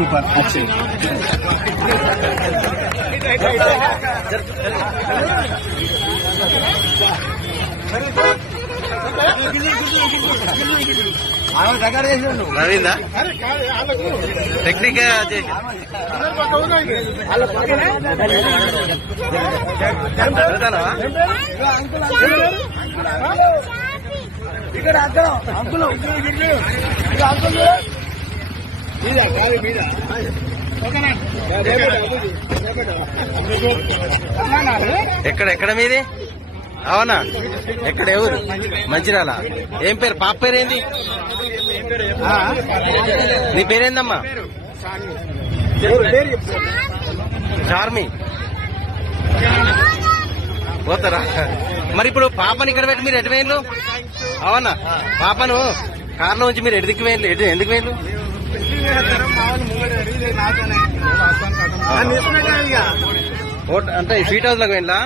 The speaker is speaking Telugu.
సూపర్ अच्छे రవీందా టెక్నిక్ ఇక్కడ అక్కడ అంకులు అంకులు ఎక్కడ మీది? అవునా? ఎక్కడ ఎవరు? మంచిర్యాల. ఏం పేరు? పాప పేరేంది? నీ పేరేందమ్మా? చార్మి. పోతారా? మరి ఇప్పుడు పాపని ఇక్కడ పెట్టి మీరు ఎటు వేయండు? అవునా? పాపను కార్లో ఉంచి మీరు ఎటుదిక్కు వేయండి? ఎందుకు వేయండు? అంటే స్వీట్ హౌస్ లోకి వెళ్ళా?